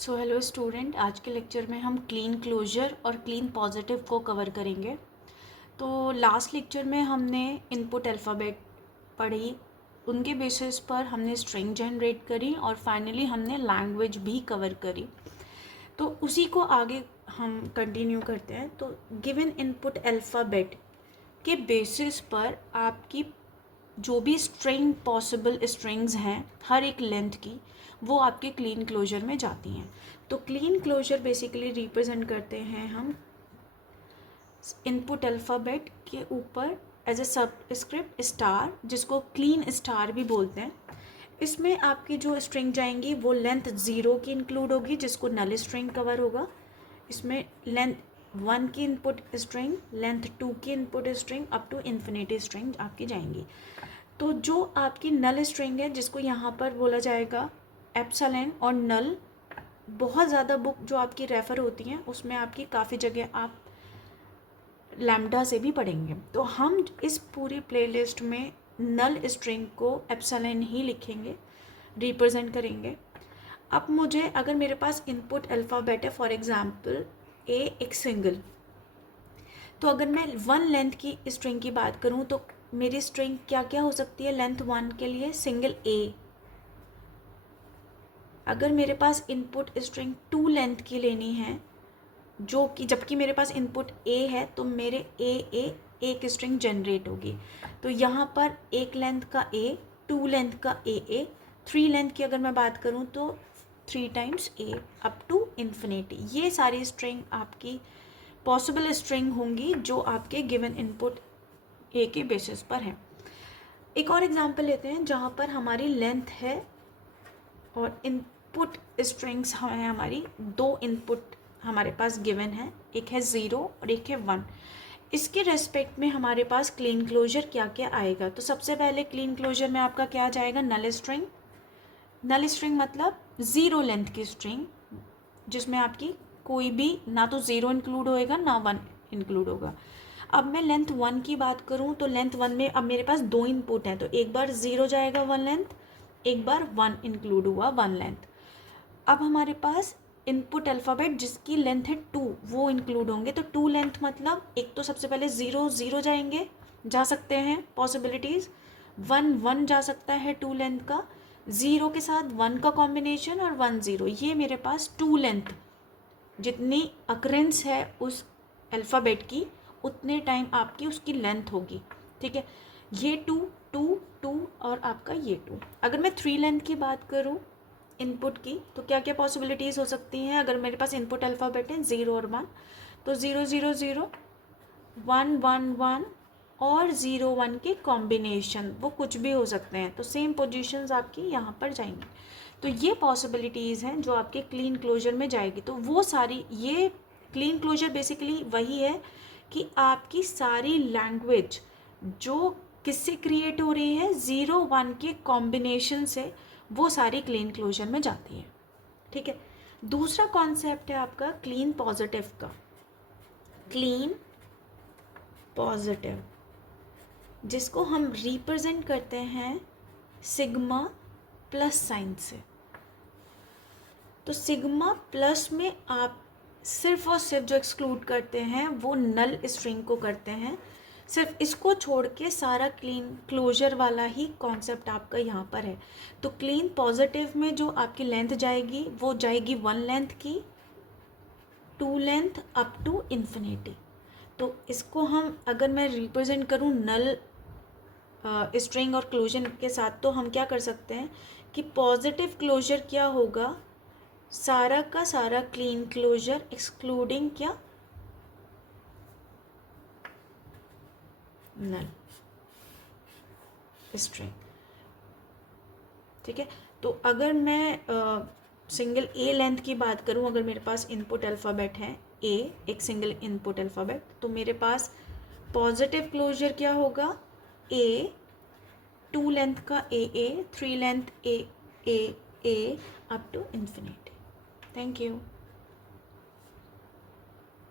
So hello student, आज के lecture में हम क्लीन क्लोजर और क्लीन पॉजिटिव को कवर करेंगे। तो लास्ट लेक्चर में हमने इनपुट अल्फ़ाबेट पढ़ी, उनके बेसिस पर हमने स्ट्रिंग जनरेट करी और फाइनली हमने लैंग्वेज भी कवर करी। तो उसी को आगे हम कंटिन्यू करते हैं। तो गिवन इनपुट अल्फ़ाबेट के बेसिस पर आपकी जो भी स्ट्रिंग पॉसिबल स्ट्रिंग्स हैं हर एक लेंथ की, वो आपके क्लीन क्लोजर में जाती हैं। तो क्लीन क्लोजर बेसिकली रिप्रेजेंट करते हैं हम इनपुट अल्फ़ाबेट के ऊपर एज ए सबस्क्रिप्ट स्टार, जिसको क्लीन स्टार भी बोलते हैं। इसमें आपकी जो स्ट्रिंग जाएंगी वो लेंथ 0 की इंक्लूड होगी, जिसको नल स्ट्रिंग कवर होगा। इसमें लेंथ 1 की इनपुट स्ट्रिंग, लेंथ 2 की input string, up to infinity string आपकी जाएंगी। तो जो आपकी नल स्ट्रिंग है, जिसको यहाँ पर बोला जाएगा एप्सिलॉन और नल, बहुत ज़्यादा बुक जो आपकी रेफ़र होती हैं उसमें आपकी काफ़ी जगह आप लैम्डा से भी पढ़ेंगे। तो हम इस पूरी प्लेलिस्ट में नल स्ट्रिंग को एप्सिलॉन ही लिखेंगे, रिप्रेजेंट करेंगे। अब मुझे अगर मेरे पास इनपुट अल्फ़ाबेट है, फॉर एग्ज़ाम्पल ए एक सिंगल, तो अगर मैं 1 लेंथ की स्ट्रिंग की बात करूँ तो मेरी स्ट्रिंग क्या क्या हो सकती है। लेंथ 1 के लिए सिंगल ए। अगर मेरे पास इनपुट स्ट्रिंग 2 लेंथ की लेनी है, जो कि जबकि मेरे पास इनपुट ए है, तो मेरे एक स्ट्रिंग जनरेट होगी। तो यहाँ पर 1 लेंथ का ए, 2 लेंथ का ए, 3 लेंथ की अगर मैं बात करूँ तो 3 times A up to infinity. ये सारी स्ट्रिंग आपकी पॉसिबल स्ट्रिंग होंगी जो आपके गिवन इनपुट ए के बेसिस पर है। एक और एग्जांपल लेते हैं जहाँ पर हमारी लेंथ है और इनपुट स्ट्रिंग्स हैं हमारी 2 इनपुट हमारे पास गिवन है, एक है 0 और एक है 1। इसके रेस्पेक्ट में हमारे पास क्लीन क्लोजर क्या क्या आएगा। तो सबसे पहले क्लीन क्लोजर में आपका क्या जाएगा, नल स्ट्रिंग। नल स्ट्रिंग मतलब 0 लेंथ की स्ट्रिंग, जिसमें आपकी कोई भी ना तो 0 इंक्लूड होएगा ना 1 इंक्लूड होगा। अब मैं लेंथ 1 की बात करूं तो लेंथ 1 में अब मेरे पास 2 इनपुट हैं, तो एक बार 0 जाएगा 1 लेंथ, एक बार 1 इंक्लूड हुआ 1 लेंथ। अब हमारे पास इनपुट अल्फ़ाबेट जिसकी लेंथ है 2, वो इंक्लूड होंगे। तो 2 लेंथ मतलब एक तो सबसे पहले 0 0 जाएंगे, जा सकते हैं पॉसिबिलिटीज़। 1 1 जा सकता है 2 लेंथ का, 0 के साथ 1 का कॉम्बिनेशन और 1 0। ये मेरे पास 2 लेंथ जितनी अकरेंस है उस अल्फ़ाबेट की, उतने टाइम आपकी उसकी लेंथ होगी। ठीक है, ये 2 2 2 और आपका ये 2। अगर मैं 3 लेंथ की बात करूँ इनपुट की, तो क्या क्या पॉसिबिलिटीज़ हो सकती हैं। अगर मेरे पास इनपुट अल्फ़ाबेट है 0 और 1, तो 0 0 0, 1 1 1 और 0 1 के कॉम्बिनेशन, वो कुछ भी हो सकते हैं। तो सेम पोजीशंस आपकी यहाँ पर जाएंगी। तो ये पॉसिबिलिटीज़ हैं जो आपके क्लीन क्लोजर में जाएगी। तो वो सारी, ये क्लीन क्लोजर बेसिकली वही है कि आपकी सारी लैंग्वेज जो किससे क्रिएट हो रही है, 0 1 के कॉम्बिनेशन से, वो सारी क्लीन क्लोजर में जाती है। ठीक है, दूसरा कॉन्सेप्ट है आपका क्लीन पॉजिटिव का। क्लीन पॉजिटिव, जिसको हम रिप्रेजेंट करते हैं सिग्मा प्लस साइन से। तो सिग्मा प्लस में आप सिर्फ और सिर्फ जो एक्सक्लूड करते हैं वो नल स्ट्रिंग को करते हैं। सिर्फ इसको छोड़ के सारा क्लीन क्लोजर वाला ही कॉन्सेप्ट आपका यहाँ पर है। तो क्लीन पॉजिटिव में जो आपकी लेंथ जाएगी वो जाएगी 1 लेंथ की, 2 लेंथ अप टू इन्फिनिटी। तो इसको हम अगर मैं रिप्रेजेंट करूँ नल स्ट्रिंग और क्लोजर के साथ, तो हम क्या कर सकते हैं कि पॉजिटिव क्लोजर क्या होगा, सारा का सारा क्लीन क्लोजर एक्सक्लूडिंग क्या, नल स्ट्रिंग। ठीक है, तो अगर मैं सिंगल ए लेंथ की बात करूं, अगर मेरे पास इनपुट अल्फ़ाबेट है ए, एक सिंगल इनपुट अल्फ़ाबेट, तो मेरे पास पॉजिटिव क्लोजर क्या होगा, ए, 2 लेंथ का A, 3 length A up to infinity. Thank you.